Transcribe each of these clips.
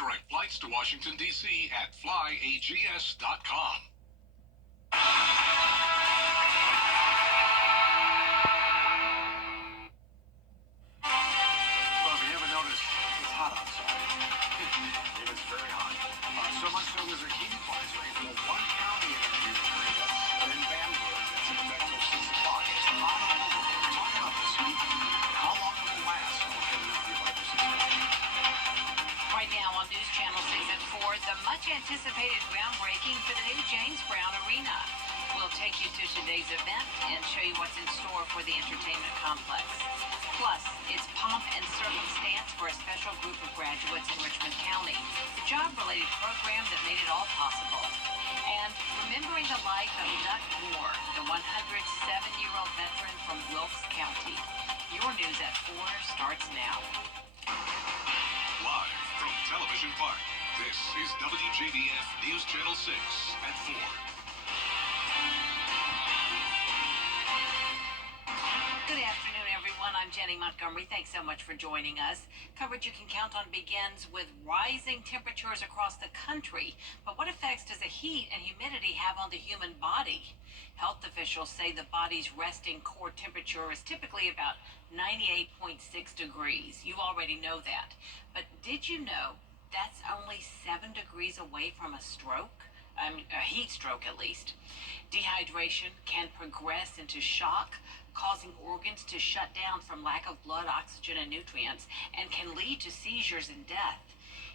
Direct flights to Washington, D.C. at flyags.com. Well, if you haven't noticed, it's hot outside. It is very hot. So much so there's a heat advisory for the one county in our viewing area. That's in Bamberg. That's in effect till 6 o'clock. It's hot all over. We're talking about this heat and how long it will last. We'll get into the advisory system. Right now on News Channel 6 at 4, the much-anticipated groundbreaking for the new James Brown Arena. We'll take you to today's event and show you what's in store for the entertainment complex. Plus, it's pomp and circumstance for a special group of graduates in Richmond County, the job-related program that made it all possible. And remembering the life of Nutt Moore, the 107-year-old veteran from Wilkes County. Your News at 4 starts now. Live from Television Park, this is WJBF News Channel 6 at 4. Good afternoon, everyone. I'm Jenny Montgomery. Thanks so much for joining us. Coverage you can count on begins with rising temperatures across the country. But what effects does the heat and humidity have on the human body? Health officials say the body's resting core temperature is typically about 98.6 degrees. You already know that. But did you know that's only 7 degrees away from a stroke? A heat stroke at least. Dehydration can progress into shock, causing organs to shut down from lack of blood, oxygen, and nutrients, and can lead to seizures and death.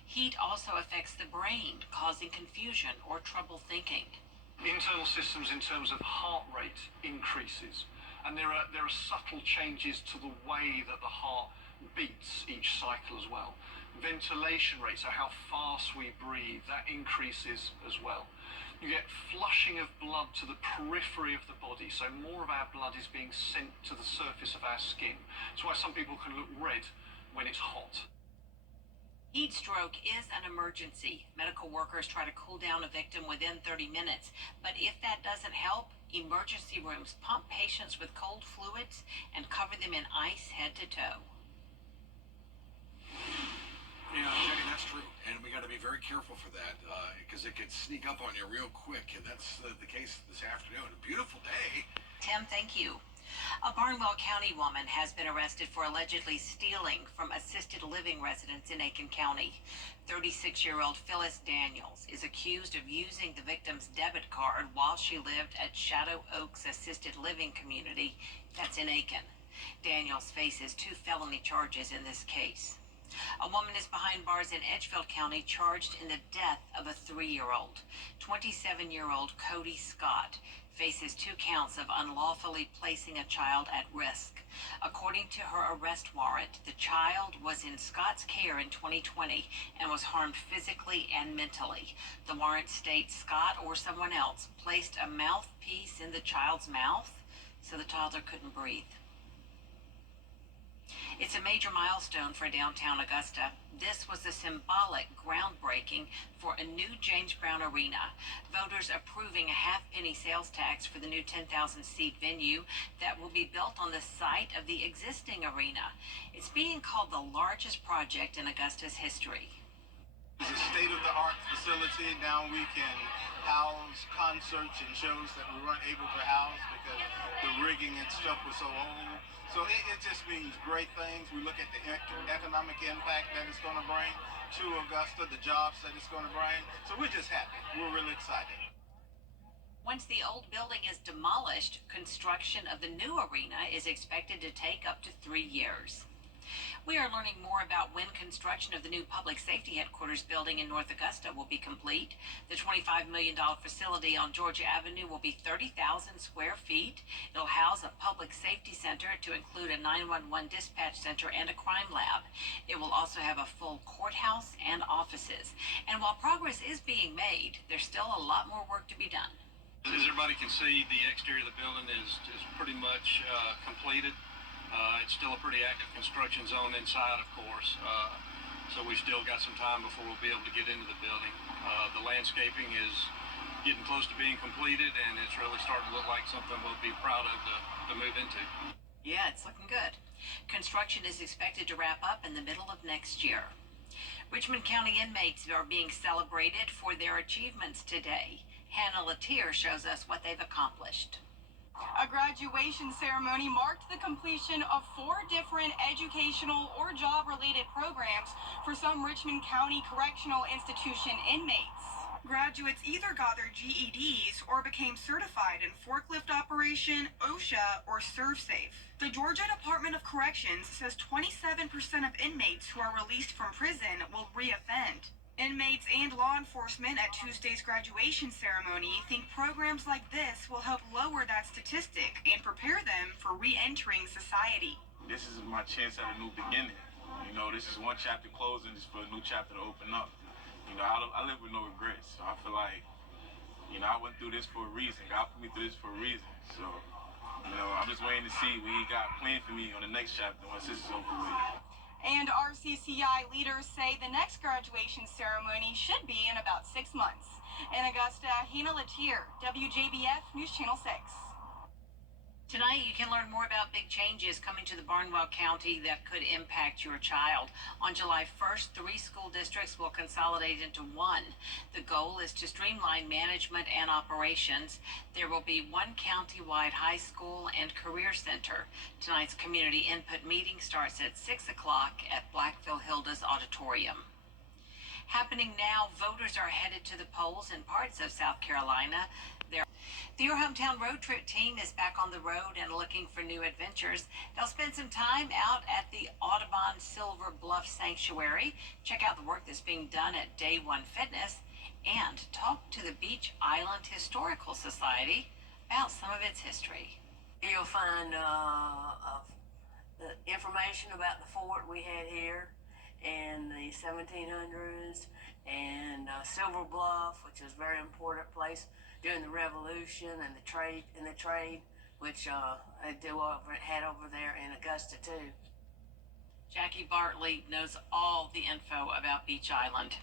Heat also affects the brain, causing confusion or trouble thinking. Internal systems in terms of heart rate increases, and there are subtle changes to the way that the heart beats each cycle as well. Ventilation rate, so how fast we breathe, that increases as well. You get flushing of blood to the periphery of the body, so more of our blood is being sent to the surface of our skin. That's why some people can look red when it's hot. Heat stroke is an emergency. Medical workers try to cool down a victim within 30 minutes. But if that doesn't help, emergency rooms pump patients with cold fluids and cover them in ice head to toe. Yeah, Jenny, that's true. And we got to be very careful for that because it could sneak up on you real quick. And that's the case this afternoon. A beautiful day. Tim, thank you. A Barnwell County woman has been arrested for allegedly stealing from assisted living residents in Aiken County. 36-year-old Phyllis Daniels is accused of using the victim's debit card while she lived at Shadow Oaks Assisted Living Community. That's in Aiken. Daniels faces 2 felony charges in this case. A woman is behind bars in Edgefield County charged in the death of a 3-year-old. 27-year-old Cody Scott faces 2 counts of unlawfully placing a child at risk. According to her arrest warrant, the child was in Scott's care in 2020 and was harmed physically and mentally. The warrant states Scott or someone else placed a mouthpiece in the child's mouth so the toddler couldn't breathe. It's a major milestone for downtown Augusta. This was a symbolic groundbreaking for a new James Brown Arena. Voters approving a half-penny sales tax for the new 10,000-seat venue that will be built on the site of the existing arena. It's being called the largest project in Augusta's history. It's a state-of-the-art facility. Now we can house concerts and shows that we weren't able to house because the rigging and stuff was so old. So it just means great things. We look at the economic impact that it's going to bring to Augusta, the jobs that it's going to bring. So we're just happy. We're really excited. Once the old building is demolished, construction of the new arena is expected to take up to 3 years. We are learning more about when construction of the new public safety headquarters building in North Augusta will be complete. The $25 million facility on Georgia Avenue will be 30,000 square feet. It'll house a public safety center to include a 911 dispatch center and a crime lab. It will also have a full courthouse and offices. And while progress is being made, there's still a lot more work to be done. As everybody can see, the exterior of the building is pretty much completed. It's still a pretty active construction zone inside, of course, so we've still got some time before we'll be able to get into the building. The landscaping is getting close to being completed, and it's really starting to look like something we'll be proud of to move into. Yeah, it's looking good. Construction is expected to wrap up in the middle of next year. Richmond County inmates are being celebrated for their achievements today. Hannah Latier shows us what they've accomplished. A graduation ceremony marked the completion of 4 different educational or job-related programs for some Richmond County Correctional Institution inmates. Graduates either got their GEDs or became certified in forklift operation, OSHA, or ServSafe. The Georgia Department of Corrections says 27% of inmates who are released from prison will reoffend. Inmates and law enforcement at Tuesday's graduation ceremony think programs like this will help lower that statistic and prepare them for re-entering society. This is my chance at a new beginning. You know, this is one chapter closing, just for a new chapter to open up. You know, I live with no regrets, so I feel like, you know, I went through this for a reason. God put me through this for a reason. So, you know, I'm just waiting to see what He got planned for me on the next chapter once this is over with. And RCCI leaders say the next graduation ceremony should be in about 6 months. In Augusta, Hannah Latier, WJBF News Channel 6. Tonight, you can learn more about big changes coming to the Barnwell County that could impact your child. On July 1st, 3 school districts will consolidate into 1. The goal is to streamline management and operations. There will be 1 county-wide high school and career center. Tonight's community input meeting starts at 6 o'clock at Blackville Hilda's Auditorium. Happening now, voters are headed to the polls in parts of South Carolina. The Your Hometown Road Trip team is back on the road and looking for new adventures. They'll spend some time out at the Audubon Silver Bluff Sanctuary, check out the work that's being done at Day One Fitness, and talk to the Beach Island Historical Society about some of its history. You'll find the information about the fort we had here in the 1700s, and Silver Bluff, which was a very important place during the Revolution, and the trade, which they had over there in Augusta too. Jackie Bartley knows all the info about Beach Island.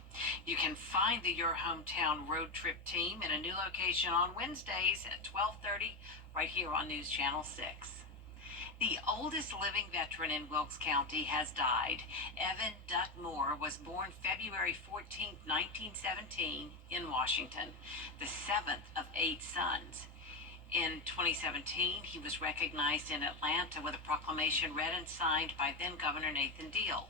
You can find the Your Hometown Road Trip team in a new location on Wednesdays at 12:30 right here on News Channel 6. The oldest living veteran in Wilkes County has died. Evan Dutt Moore was born February 14, 1917 in Washington, the 7th of 8 sons. In 2017, he was recognized in Atlanta with a proclamation read and signed by then-Governor Nathan Deal.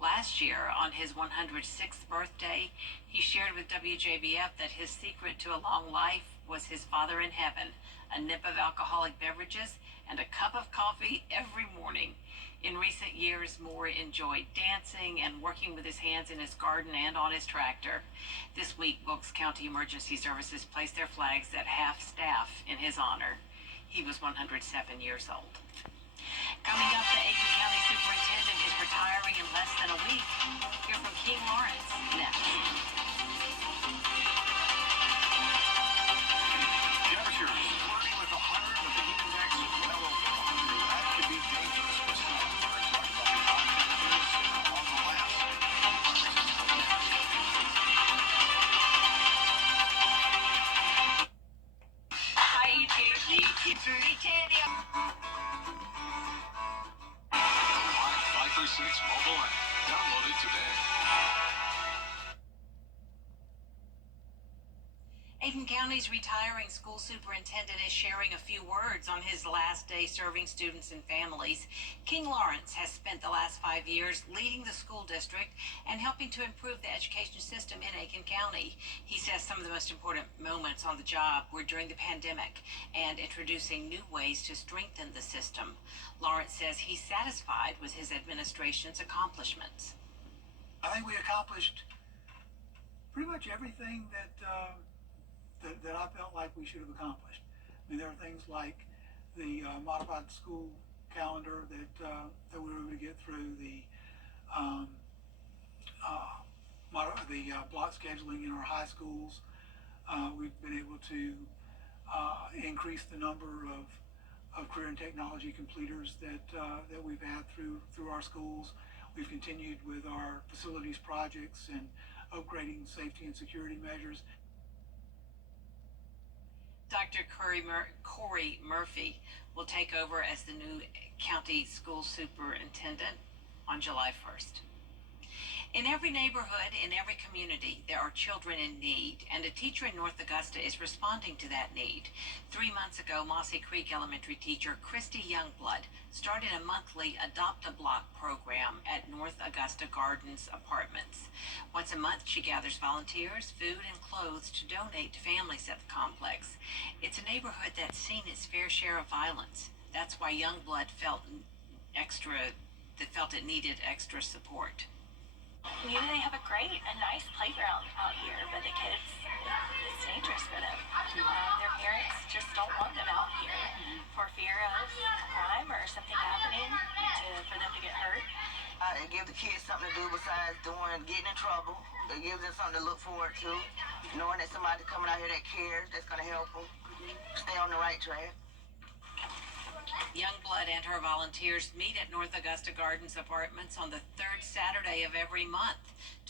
Last year, on his 106th birthday, he shared with WJBF that his secret to a long life was his Father in heaven, a nip of alcoholic beverages, and a cup of coffee every morning. In recent years, Moore enjoyed dancing and working with his hands in his garden and on his tractor. This week, Wilkes County Emergency Services placed their flags at half-staff in his honor. He was 107 years old. Coming up, the Aiken County Superintendent is retiring in less than a week. Hear from King Lawrence next. Temperatures flirting with 100 with the heat index well over 100. That could be dangerous for some. We're talking about the hot temperatures on the last. Hi, YouTube. My 5 for 6 mobile app. Download it today. Aiken County's retiring school superintendent is sharing a few words on his last day serving students and families. King Lawrence has spent the last 5 years leading the school district and helping to improve the education system in Aiken County. He says some of the most important moments on the job were during the pandemic and introducing new ways to strengthen the system. Lawrence says he's satisfied with his administration's accomplishments. I think we accomplished pretty much everything that I felt like we should have accomplished. I mean, there are things like the modified school calendar that we were able to get through, the block scheduling in our high schools. We've been able to increase the number of career and technology completers that we've had through our schools. We've continued with our facilities projects and upgrading safety and security measures. Dr. Corey Murphy will take over as the new county school superintendent on July 1st. In every neighborhood, in every community, there are children in need, and a teacher in North Augusta is responding to that need. 3 months ago, Mossy Creek Elementary teacher Christy Youngblood started a monthly Adopt a Block program at North Augusta Gardens Apartments. Once a month, she gathers volunteers, food, and clothes to donate to families at the complex. It's a neighborhood that's seen its fair share of violence. That's why Youngblood felt it needed extra support. You know, they have a nice playground out here, but the kids, it's dangerous for them. Their parents just don't want them out here for fear of crime or something happening for them to get hurt. It gives the kids something to do besides getting in trouble. It gives them something to look forward to, knowing that somebody's coming out here that cares, that's going to help them stay on the right track. Youngblood and her volunteers meet at North Augusta Gardens Apartments on the third Saturday of every month.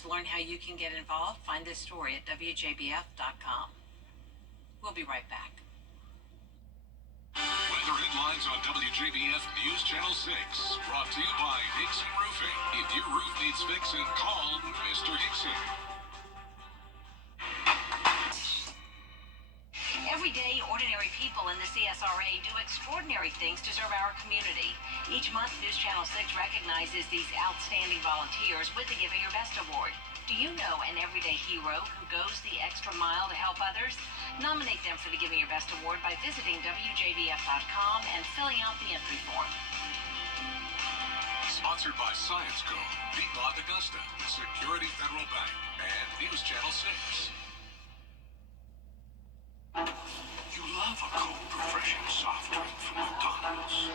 To learn how you can get involved, find this story at WJBF.com. We'll be right back. Weather headlines on WJBF News Channel 6. Brought to you by Hickson Roofing. If your roof needs fixing, call Mr. Hickson. Every day, ordinary people in the CSRA do extraordinary things to serve our community. Each month, News Channel 6 recognizes these outstanding volunteers with the Giving Your Best Award. Do you know an everyday hero who goes the extra mile to help others? Nominate them for the Giving Your Best Award by visiting WJBF.com and filling out the entry form. Sponsored by Science Co., Piedmont Augusta, Security Federal Bank, and News Channel 6. You love a cold, refreshing soft drink from McDonald's.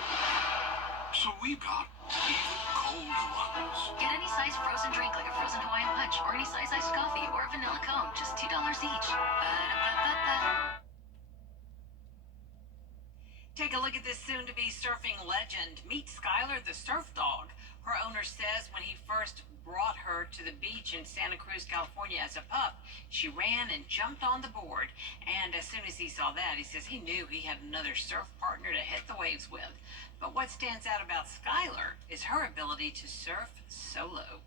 So we got even colder ones. Get any size frozen drink like a frozen Hawaiian Punch or any size iced coffee or a vanilla cone, just $2 each. Ba-da-ba-ba-ba. Take a look at this soon-to-be surfing legend. Meet Skylar the surf dog. Her owner says when he first brought her to the beach in Santa Cruz, California as a pup, she ran and jumped on the board. And as soon as he saw that, he says he knew he had another surf partner to hit the waves with. But what stands out about Skylar is her ability to surf solo.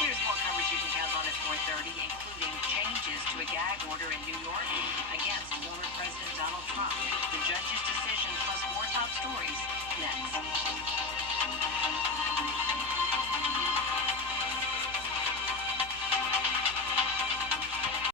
Here's more coverage you can count on at 4:30, including changes to a gag order in New York against former President